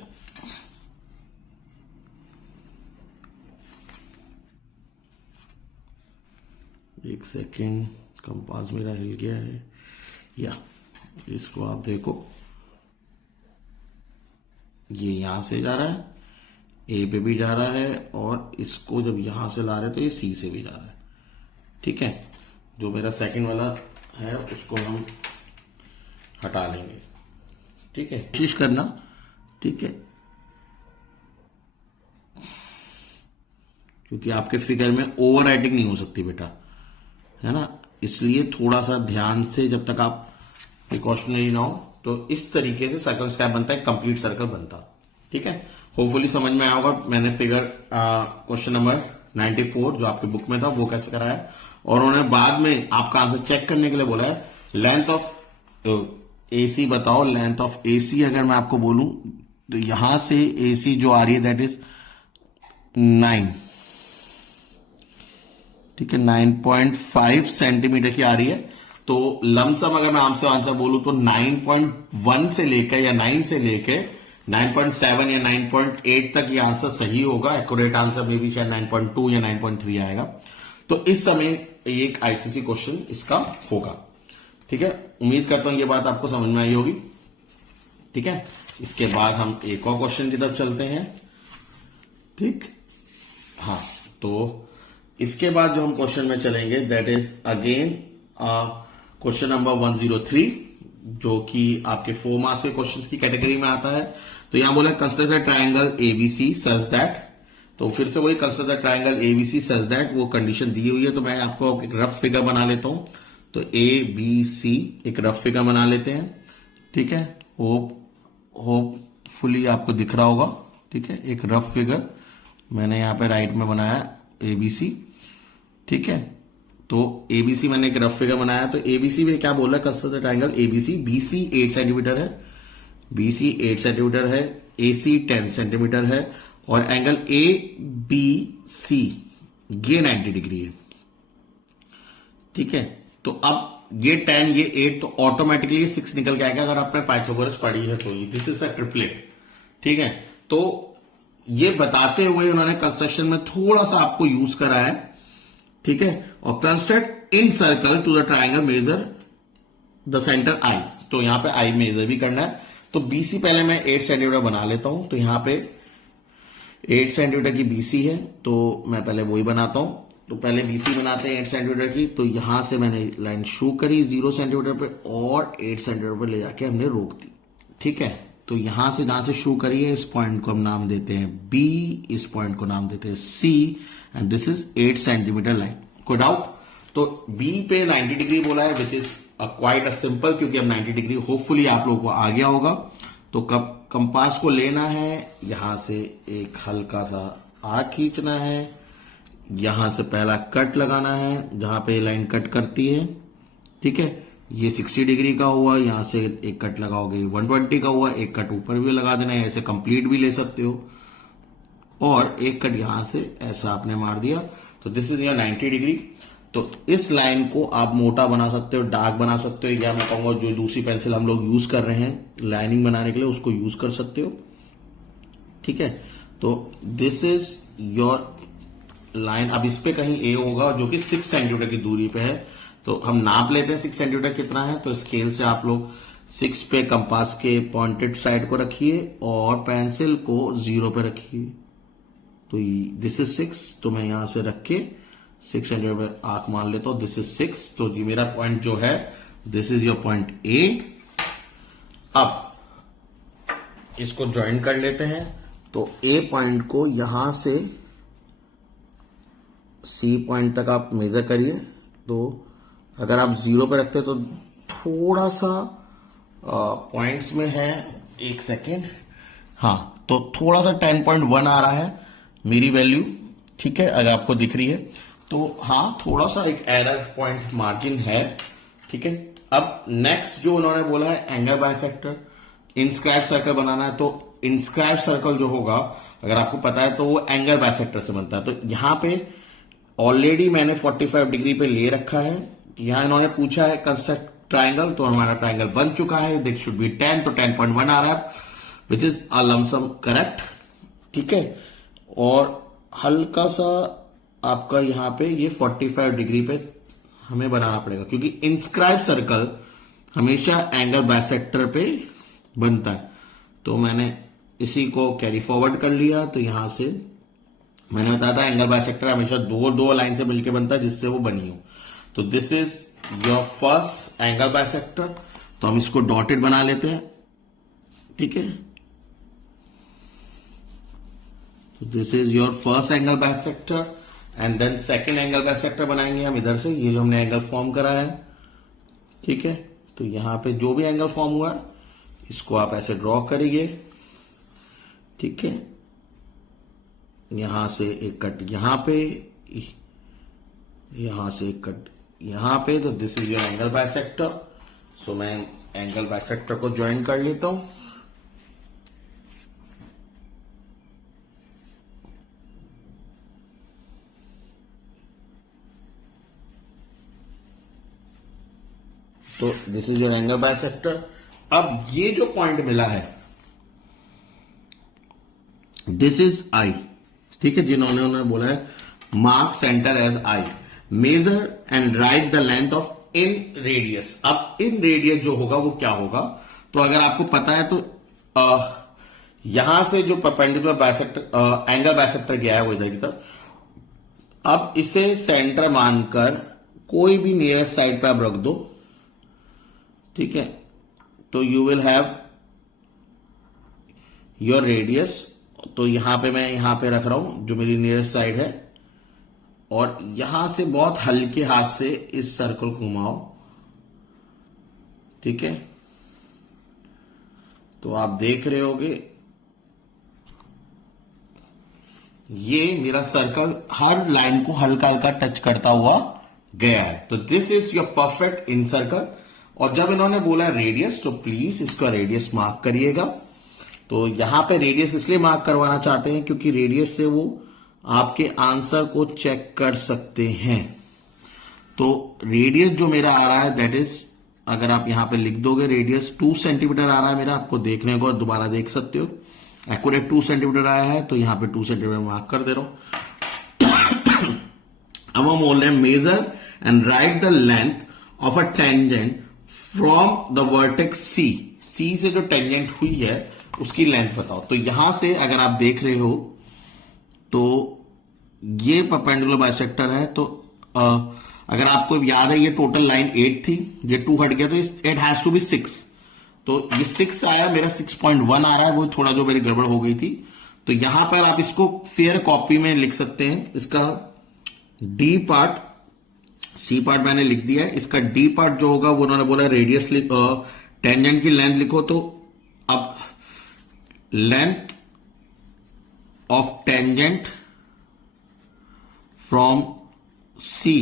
एक सेकेंड, कंपास मेरा हिल गया है, या इसको आप देखो, ये यहां से जा रहा है, ए पे भी जा रहा है, और इसको जब यहां से ला रहे हैं तो ये सी से भी जा रहा है, ठीक है। जो मेरा सेकंड वाला है उसको हम हटा लेंगे, ठीक है। कोशिश करना, ठीक है, क्योंकि आपके फिगर में ओवर राइटिंग नहीं हो सकती बेटा, है ना, इसलिए थोड़ा सा ध्यान से, जब तक आप प्रिकॉशनरी ना हो, तो इस तरीके से सर्कमस्क्राइब बनता है, कंप्लीट सर्कल बनता, ठीक है। होपफुली समझ में आया होगा। मैंने फिगर क्वेश्चन नंबर 94 जो आपकी बुक में था वो कैसे कराया, और उन्होंने बाद में आपका आंसर चेक करने के लिए बोला है लेंथ ऑफ एसी बताओ। लेंथ ऑफ एसी अगर मैं आपको बोलूं तो यहां से एसी जो आ रही है दैट इज 9, ठीक है, 9.5 सेंटीमीटर की आ रही है। तो लमसम अगर मैं आपसे आंसर बोलूं तो 9.1 से लेकर या 9 से लेकर 9.7 या 9.8 तक ये आंसर सही होगा। एक्यूरेट आंसर में भी शायद 9.2 या 9.3 आएगा। तो इस समय एक आईसीसी क्वेश्चन इसका होगा, ठीक है। उम्मीद करता हूं ये बात आपको समझ में आई होगी, ठीक है। इसके बाद हम एक और क्वेश्चन की तरफ चलते हैं, ठीक। हाँ, तो इसके बाद जो हम क्वेश्चन में चलेंगे that is again question number 103, जो कि आपके 4 मार्क्स के क्वेश्चंस की कैटेगरी में आता है। तो यहां बोला consider triangle ABC such that, तो फिर से वही consider triangle ABC such that, वो कंडीशन दी हुई है। तो मैं आपको एक रफ फिगर बना लेता हूं। तो ए बी सी एक रफ फिगर बना लेते हैं, ठीक है। होपफुली आपको दिख रहा होगा, ठीक है। एक रफ फिगर मैंने यहां पे राइट में बनाया एबीसी, ठीक है। तो एबीसी मैंने एक रफ फिगर बनाया। तो एबीसी में क्या बोला, consider triangle ABC, BC 8 centimetre है, बीसी 8 सेंटीमीटर है, एसी 10 सेंटीमीटर है, और एंगल ए बी सी ये 90 डिग्री है, ठीक है। तो अब ये 10 ये 8 तो ऑटोमेटिकली 6 निकल के आएगा अगर आपने पाइथागोरस पढ़ी है तो। दिस इज अ ट्रिपलेट, ठीक है। तो ये बताते हुए उन्होंने कंस्ट्रक्शन में थोड़ा सा आपको यूज करा है, ठीक है। और construct in circle to the triangle measure the centre I, तो यहां पे आई मेजर भी करना है। तो बीसी पहले मैं 8 सेंटीमीटर बना लेता हूं। तो यहां पे 8 सेंटीमीटर की बीसी है, तो मैं पहले वही बनाता हूं। तो पहले बीसी बनाते हैं 8 सेंटीमीटर की। तो यहां से मैंने लाइन शुरू करी 0 सेंटीमीटर पे और 8 सेंटीमीटर पे ले जाके हमने रोक दी, ठीक है। तो यहां से जहां से शुरू करिए, इस पॉइंट को हम नाम देते हैं बी, इस पॉइंट को नाम देते हैं C, and this is 8 centimeter line. कोई डाउट? तो बी पे 90 डिग्री बोला है, which is quite a simple, क्योंकि अब 90 डिग्री होपफुली आप लोगों को आ गया होगा। तो कंपास को लेना है, यहां से एक हल्का सा आर्क खींचना है, यहां से पहला कट लगाना है जहां पे लाइन कट करती है, ठीक है। ये 60 डिग्री का हुआ, यहां से एक कट लगाओगे 120 का हुआ, एक कट ऊपर भी लगा देना है, ऐसे कंप्लीट भी ले सकते हो, और एक कट यहां से ऐसा आपने मार दिया। तो दिस इज योर 90 डिग्री। तो इस लाइन को आप मोटा बना सकते हो, डार्क बना सकते हो, या मैं कहूंगा जो दूसरी पेंसिल हम लोग यूज कर रहे हैं लाइनिंग बनाने के लिए उसको यूज कर सकते हो, ठीक है। तो दिस इज योर लाइन। अब इस पे कहीं ए होगा जो कि 6 सेंटीमीटर की दूरी पे है। तो हम नाप लेते हैं 6 सेंटीमीटर कितना है। तो स्केल से आप लोग 6 पे कंपास के पॉइंटेड साइड को रखिए और पेंसिल को 0 पे रखिए। तो दिस इज 6, तो मैं यहां से रख के 6 सेंटीमीटर पे आंख मान लेता हूं। दिस इज 6, तो ये मेरा पॉइंट जो है, this is your point A. अब इसको ज्वाइन कर लेते हैं। तो ए पॉइंट को यहां से सी पॉइंट तक आप मेजर करिए। तो अगर आप 0 पे रखते हैं तो थोड़ा सा पॉइंट्स में है, एक सेकेंड, हाँ, तो थोड़ा सा 10.1 आ रहा है मेरी वैल्यू, ठीक है, अगर आपको दिख रही है तो हाँ, थोड़ा सा एक एरर पॉइंट मार्जिन है, ठीक है। अब नेक्स्ट जो उन्होंने बोला है एंगल बाइसेक्टर, इंस्क्राइब सर्कल बनाना है। तो इंस्क्राइब सर्कल जो होगा, अगर आपको पता है, तो वो एंगल बाइसेक्टर से बनता है। तो यहां पे ऑलरेडी मैंने 45 डिग्री पे ले रखा है। यहां इन्होंने पूछा है कंस्ट्रक्ट ट्राइंगल, तो हमारा ट्राइंगल बन चुका है। दिस शुड बी 10, तो 10.1 आ रहा है, which is a lump sum correct, ठीक है। और हल्का सा आपका यहां पे ये 45 डिग्री पे हमें बनाना पड़ेगा, क्योंकि इंस्क्राइब सर्कल हमेशा एंगल बाइसेक्टर पे बनता है। तो मैंने इसी को कैरी फॉरवर्ड कर लिया। तो यहां से मैंने बताया था एंगल बाइसेक्टर हमेशा दो लाइन से मिलकर बनता है जिससे वो बनी हो। तो this is your first angle bisector. तो हम इसको डॉटेड बना लेते हैं, ठीक है। तो this is your first angle bisector, and then second angle bisector बनाएंगे हम इधर से, ये जो हमने एंगल फॉर्म करा है, ठीक है। तो यहां पे जो भी एंगल फॉर्म हुआ इसको आप ऐसे ड्रॉ करिए, ठीक है। यहां से एक कट यहां पे, यहां से एक कट यहां पे। तो this is your angle bisector. So मैं एंगल बाइसेक्टर को ज्वाइन कर लेता हूं। तो this is your angle bisector. अब ये जो पॉइंट मिला है, दिस इज आई, ठीक है, जिन्होंने बोला है mark centre as I, measure and write the length of in radius. अब इन रेडियस जो होगा वो क्या होगा, तो अगर आपको पता है तो यहां से जो परपेंडिकुलर बाइसेक्टर एंगल बाइसेक्टर गया है वो इधर की तरफ, अब इसे सेंटर मानकर कोई भी नियरेस्ट साइड पे आप रख दो, ठीक है। तो you will have your radius. तो यहां पे मैं यहां पे रख रहा हूं जो मेरी नियरेस्ट साइड है, और यहां से बहुत हल्के हाथ से इस सर्कल को घुमाओ, ठीक है। तो आप देख रहे होगे ये मेरा सर्कल हर लाइन को हल्का हल्का टच करता हुआ गया है। तो this is your perfect in circle. और जब इन्होंने बोला रेडियस, तो प्लीज इसका रेडियस मार्क करिएगा। तो यहां पे रेडियस इसलिए मार्क करवाना चाहते हैं क्योंकि रेडियस से वो आपके आंसर को चेक कर सकते हैं। तो रेडियस जो मेरा आ रहा है दैट इज, अगर आप यहां पे लिख दोगे रेडियस 2 सेंटीमीटर आ रहा है मेरा, आपको देखने को दोबारा देख सकते हो, एक्यूरेट 2 सेंटीमीटर आया है। तो यहां पे 2 सेंटीमीटर मार्क कर दे रहा हूं। अब हम बोल रहे हैं measure and write the length of a tangent from the vertex C. C से जो टेंजेंट हुई है उसकी लेंथ बताओ। तो यहां से अगर आप देख रहे हो तो ये परपेंडिकुलर बाइसेक्टर है। तो अगर आपको याद है ये टोटल लाइन 8 थी, ये 2 हट गया, तो इट हैज टू बी 6। तो ये 6 आया, मेरा 6.1 आ रहा है, वो थोड़ा जो मेरी गड़बड़ हो गई थी। तो यहां पर आप इसको फेयर कॉपी में लिख सकते हैं। इसका डी पार्ट, सी पार्ट मैंने लिख दिया है, इसका डी पार्ट जो होगा वो उन्होंने बोला रेडियस टेंजेंट की लेंथ लिखो। तो अब लेंथ ऑफ टेंजेंट फ्रॉम सी,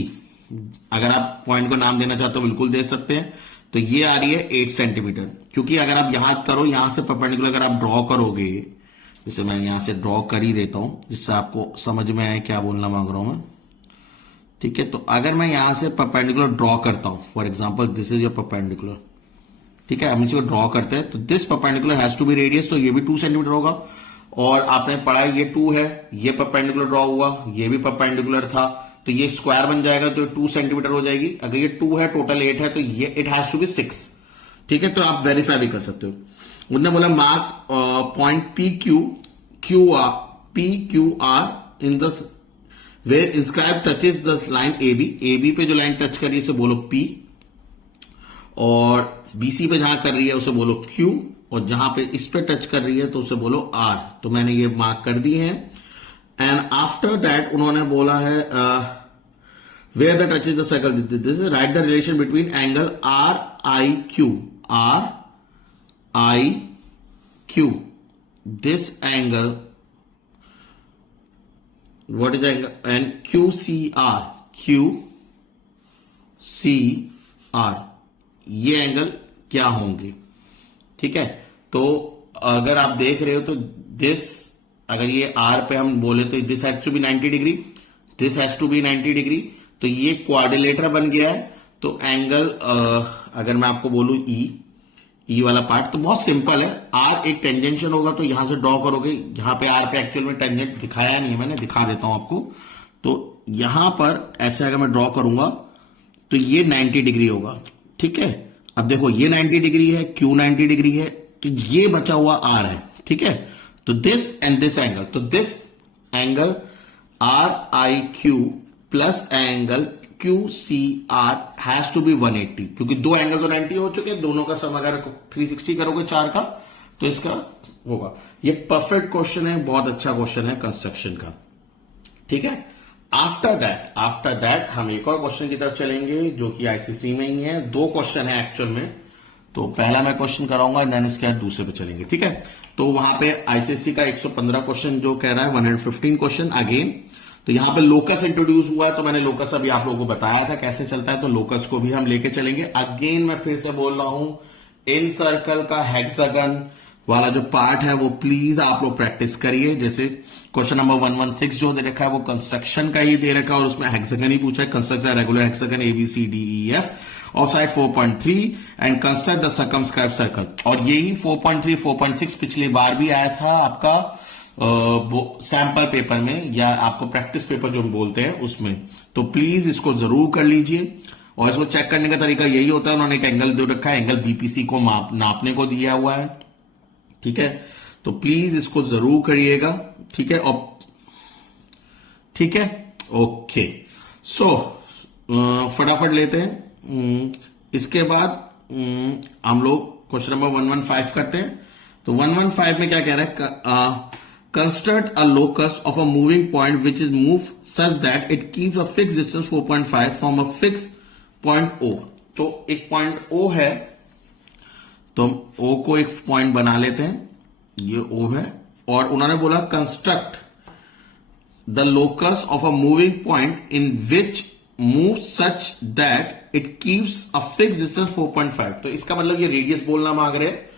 अगर आप पॉइंट को नाम देना चाहते हो बिल्कुल दे सकते हैं। तो ये आ रही है 8 सेंटीमीटर, क्योंकि अगर आप यहां करो, यहां से परपेंडिकुलर अगर आप ड्रॉ करोगे, जैसे मैं यहां से ड्रॉ कर ही देता हूं जिससे आपको समझ में आए क्या बोलना मांग रहा हूं मैं, ठीक है। तो अगर मैं यहां से परपेंडिकुलर ड्रॉ करता हूं, for example this is your perpendicular, ठीक है, हम इसी को ड्रॉ करते हैं। तो this perpendicular has to be radius, तो ये भी 2 सेंटीमीटर होगा। और आपने पढ़ा ये 2 है, ये परपेंडिकुलर ड्रॉ हुआ, ये भी परपेंडिकुलर था, तो ये स्क्वायर बन जाएगा, तो 2 सेंटीमीटर हो जाएगी। अगर ये 2 है, टोटल 8 है, तो ये इट हैज टू बी 6, ठीक है। तो आप वेरीफाई भी कर सकते हो। उन्होंने बोला mark point P Q R in the where inscribe touches the line A B पे जो लाइन टच कर रही है उसे बोलो पी, और बीसी पे जहां कर रही है उसे बोलो क्यू, और जहां पे इस पे टच कर रही है तो उसे बोलो आर। तो मैंने ये मार्क कर दी है। एंड आफ्टर दैट उन्होंने बोला है where the touch is the circle, this is right the relation between angle R I Q, this angle what is angle, and Q C R, ये एंगल क्या होंगे, ठीक है। तो अगर आप देख रहे हो तो दिस, अगर ये आर पे हम बोले तो this has to be 90 degree, this has to be 90 degree, तो ये क्वाड्रिलेटरल बन गया है। तो एंगल अगर मैं आपको बोलूं ई वाला पार्ट, तो बहुत सिंपल है। आर एक टेंजेंशियल होगा, तो यहां से ड्रॉ करोगे, यहां पे आर पे एक्चुअल में टेंजेंट दिखाया नहीं है मैंने, दिखा देता हूं आपको। तो यहां पर ऐसे अगर मैं ड्रॉ करूंगा तो ये 90 डिग्री होगा, ठीक है। अब देखो ये 90 डिग्री है, क्यू 90 डिग्री है, तो ये बचा हुआ आर है, ठीक है। तो दिस एंड दिस एंगल, तो this angle R I Q plus angle Q C R has to be 180, क्योंकि दो एंगल तो 90 हो चुके हैं, दोनों का सम अगर 360 करोगे 4 का तो इसका होगा। ये परफेक्ट क्वेश्चन है, बहुत अच्छा क्वेश्चन है कंस्ट्रक्शन का, ठीक है। आफ्टर दैट हम एक और क्वेश्चन की तरफ चलेंगे जो कि आईसीसी में ही है। 2 क्वेश्चन है एक्चुअल में, तो पहला मैं क्वेश्चन कराऊंगा, देन इसके बाद दूसरे पे चलेंगे, ठीक है। तो वहां पे आईसीसी का 115 क्वेश्चन जो कह रहा है 115 क्वेश्चन अगेन। तो यहां पे लोकस इंट्रोड्यूस हुआ है, तो मैंने लोकस अभी आप लोगों को बताया था कैसे चलता है, तो लोकस को भी हम लेके चलेंगे। अगेन मैं फिर से बोल रहा हूं, इन सर्कल का हेक्सागन वाला जो पार्ट है वो प्लीज आप लोग प्रैक्टिस करिए। जैसे क्वेश्चन नंबर 116 जो दे रखा है वो कंस्ट्रक्शन का ही दे रखा है, और उसमें हेक्सागन ही पूछा है, construct regular hexagon ABCDEF of side 4.3 and construct the circumscribe circle. और यही 4.3 4.6 पिछली बार भी आया था आपका सैंपल पेपर में, या आपको प्रैक्टिस पेपर जो हम बोलते हैं उसमें। तो प्लीज इसको जरूर कर लीजिए, और इसको चेक करने का तरीका यही होता है, उन्होंने एक एंगल दे रखा है, एंगल BPC को नापने को दिया हुआ है, ठीक है। तो प्लीज इसको जरूर करिएगा, ठीक है। और ठीक है, ओके, सो फटाफट लेते हैं। इसके बाद हम लोग क्वेश्चन नंबर 115 करते हैं। तो 115 में क्या कह रहा है, construct a locus of a moving point which is move such that it keeps a fix distance 4.5 from a fix point O. तो एक पॉइंट ओ है, तो ओ को एक पॉइंट बना लेते हैं, ये ओ है, और उन्होंने बोला construct the locus of a moving point in which move such that it keeps a fix distance 4.5। तो इसका मतलब ये रेडियस बोलना मांग रहे हैं,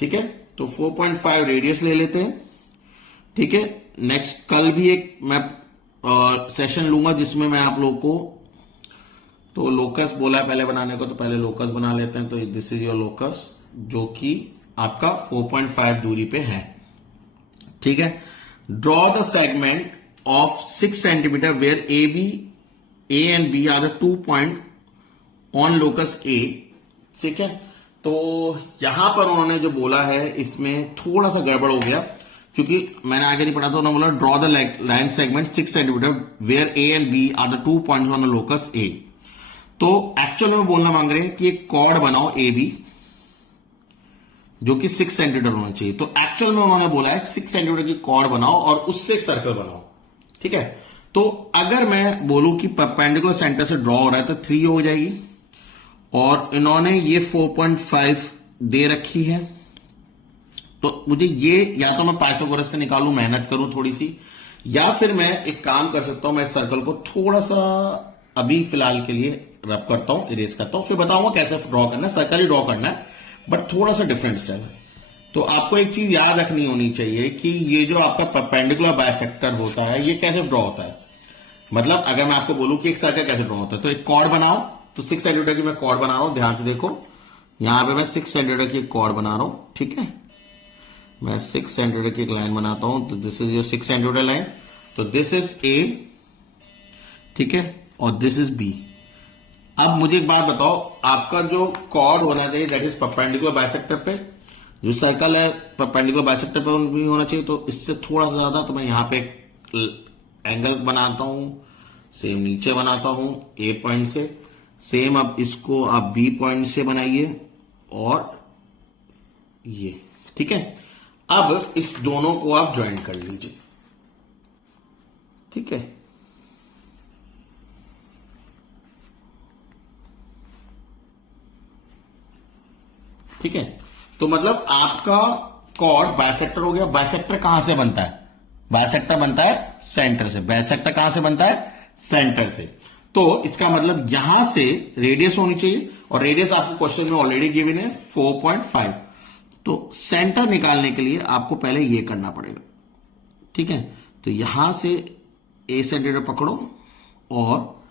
ठीक है। तो 4.5 रेडियस ले लेते हैं, ठीक है। नेक्स्ट कल भी एक मैं सेशन लूंगा जिसमें मैं आप लोगों को, तो लोकस बोला है पहले बनाने को, तो पहले लोकस बना लेते हैं। तो दिस इज योर लोकस जो कि आपका 4.5 दूरी पे है, ठीक है। Draw the segment of 6 centimeter where A and B are the 2 point on locus A, ठीक है। तो यहां पर उन्होंने जो बोला है इसमें थोड़ा सा गड़बड़ हो गया, क्योंकि मैंने आगे नहीं पढ़ा था। उन्होंने बोला draw the line segment 6 centimeter where A and B are the 2 point on locus A. तो एक्चुअल में बोलना मांग रहे हैं कि एक कॉर्ड बनाओ ए बी जो कि 6 सेंटीमीटर होना चाहिए। तो एक्चुअल में उन्होंने बोला है 6 सेंटीमीटर की कॉर्ड बनाओ और उससे एक सर्कल बनाओ, ठीक है। तो अगर मैं बोलूं कि परपेंडिकुलर सेंटर से ड्रॉ हो रहा है तो 3 हो जाएगी, और इन्होंने ये 4.5 दे रखी है। तो मुझे ये या तो मैं पाइथागोरस से निकालूं, मेहनत करूं थोड़ी सी, या फिर मैं एक काम कर सकता हूं, मैं सर्कल को थोड़ा सा अभी फिलहाल के लिए रब करता हूं, इरेज करता हूं, फिर बताऊंगा कैसे ड्रॉ करना है। सर्कल ही ड्रॉ करना है बट थोड़ा सा डिफरेंट स्टाइल है। तो आपको एक चीज याद रखनी होनी चाहिए कि ये जो आपका परपेंडिकुलर बाइसेक्टर होता है ये कैसे ड्रॉ होता है। मतलब अगर मैं आपको बोलूं कि एक सर्कल कैसे ड्रॉ होता है, तो एक कॉर्ड बनाओ। तो 6 सेंटीमीटर की मैं कॉर्ड बना रहा हूं, ध्यान से देखो, यहां पे मैं 6 सेंटीमीटर की कॉर्ड बना रहा हूं, ठीक है। मैं 6 सेंटीमीटर की एक लाइन बनाता हूं, तो this is your 6 centimetre line. तो दिस इज ए, ठीक है, और दिस इज बी। अब मुझे एक बात बताओ, आपका जो कॉर्ड होना चाहिए दैट इज परपेंडिकुलर बाइसेक्टर पे, जो सर्कल है परपेंडिकुलर बाइसेक्टर पे भी होना चाहिए। तो इससे थोड़ा सा ज्यादा, तो मैं यहां पे एंगल बनाता हूं, सेम नीचे बनाता हूं ए पॉइंट से, सेम अब इसको आप बी पॉइंट से बनाइए, और ये, ठीक है। अब इस दोनों को आप ज्वाइंट कर लीजिए, ठीक है। ठीक है, तो मतलब आपका कॉर्ड बाइसेक्टर हो गया। बाइसेक्टर कहां से बनता है? बाइसेक्टर बनता है सेंटर से। बाइसेक्टर कहां से बनता है? सेंटर से। तो इसका मतलब यहां से रेडियस होनी चाहिए, और रेडियस आपको क्वेश्चन में ऑलरेडी गिवन है 4.5। तो सेंटर निकालने के लिए आपको पहले ये करना पड़ेगा, ठीक है। तो यहां से ए सेंटीमीटर पकड़ो और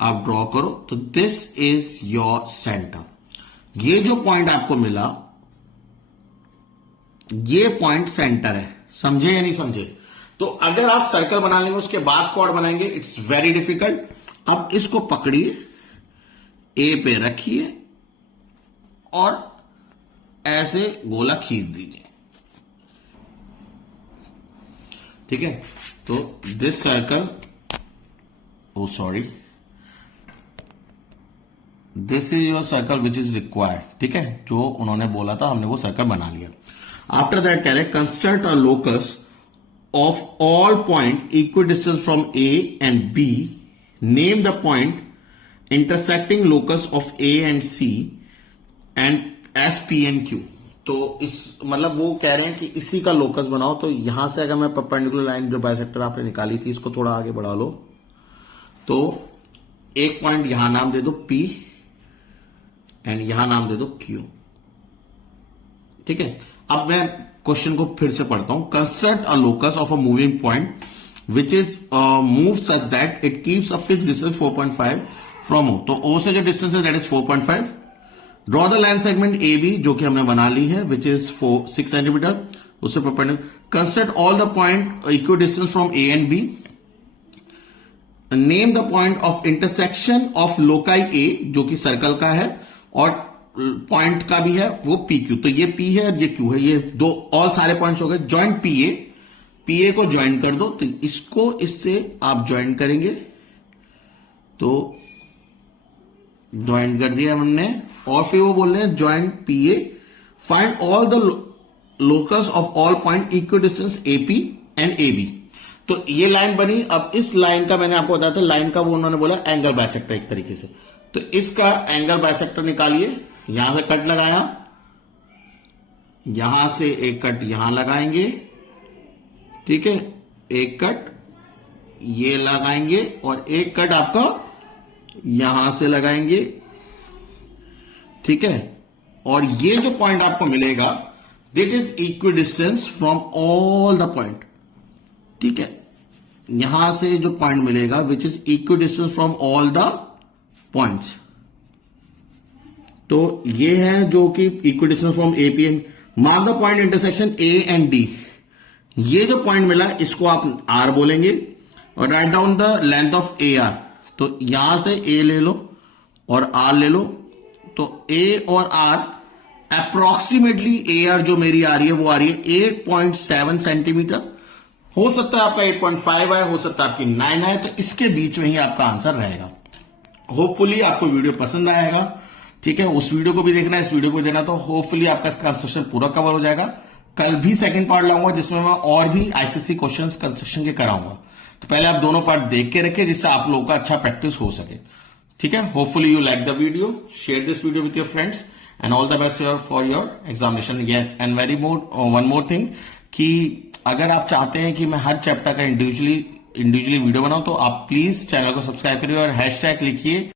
आप ड्रॉ करो। तो दिस इज योर सेंटर। ये जो पॉइंट आपको मिला, ये पॉइंट सेंटर है, समझे या नहीं समझे? तो अगर आप सर्कल बना लेंगे उसके बाद कॉर्ड बनाएंगे, इट्स वेरी डिफिकल्ट। अब इसको पकड़िए, ए पे रखिए और ऐसे गोला खींच दीजिए, ठीक है। तो this circle, O sorry, this is your circle which is required, ठीक है। जो उन्होंने बोला था हमने वो सर्कल बना लिया। आफ्टर दैट कह रहे construct a locus of all point equal distance from A and B, name the point intersecting locus of A and C and S P and Q. तो इस मतलब वो कह रहे हैं कि इसी का लोकस बनाओ। तो यहां से अगर मैं परपेंडिकुलर लाइन जो बाइसेक्टर आपने निकाली थी इसको थोड़ा आगे बढ़ा लो, तो एक पॉइंट यहां नाम दे दो P एंड यहां नाम दे दो Q, ठीक है। अब मैं क्वेश्चन को फिर से पढ़ता हूं। Construct a locus of a moving point which is move such that it keeps a fix distance 4.5 फ्रॉम O। तो O से जो डिस्टेंस है that is 4.5। Draw the line segment A B, जो कि हमने बना ली है, विच इज 6 सेंटीमीटर, उससे perpendicular. Construct all the point equal distance from A and B. Name the point of intersection of loci A, जो कि सर्कल का है, और पॉइंट का भी है वो पी क्यू। तो ये पी है और ये क्यू है, ये दो ऑल सारे पॉइंट्स हो गए। जॉइंट पी पीए को ज्वाइन कर दो, तो इसको इससे आप ज्वाइन करेंगे, तो ज्वाइन कर दिया हमने। और फिर वो बोल रहे हैं join PA, find all the locus of all point equidistance AP and AB. तो ये लाइन बनी। अब इस लाइन का मैंने आपको बताया था, लाइन का वो उन्होंने बोला एंगल बाइसेक्टर एक तरीके से। तो इसका एंगल बाइसेक्टर निकालिए। यहां से कट लगाया, यहां से एक कट यहां लगाएंगे, ठीक है, एक कट ये लगाएंगे और एक कट आपका यहां से लगाएंगे, ठीक है। और ये जो पॉइंट आपको मिलेगा that is equi distance from all the point, ठीक है। यहां से जो पॉइंट मिलेगा which is equi distance from all the points, तो ये है जो कि equi distance from AP and mark the point intersection A and D. ये जो पॉइंट मिला इसको आप आर बोलेंगे और write down the length of A R. तो यहां से ए ले लो और आर ले लो, तो ए और आर अप्रोक्सीमेटली ए आर जो मेरी आ रही है वो आ रही है 8.7 सेंटीमीटर। हो सकता है आपका 8.5 आए, हो सकता है आपकी 9 आए, तो इसके बीच में ही आपका आंसर रहेगा। होपफुली आपको वीडियो पसंद आएगा, ठीक है। उस वीडियो को भी देखना, इस वीडियो को देना, तो होपफुली आपका कंस्ट्रक्शन पूरा कवर हो जाएगा। कल भी सेकंड पार्ट लाऊंगा जिसमें मैं और भी आईसीसी क्वेश्चंस कंस्ट्रक्शन के कराऊंगा। तो पहले आप दोनों पार्ट देख के रखें जिससे आप लोगों का अच्छा प्रैक्टिस हो सके, ठीक है। Hopefully you like the video, share this video with your friends and all the best for your examination. And one more thing कि अगर आप चाहते हैं कि मैं हर चैप्टर का इंडिविजुअली वीडियो बनाऊं तो आप प्लीज चैनल को सब्सक्राइब करिए और हैशटैग लिखिए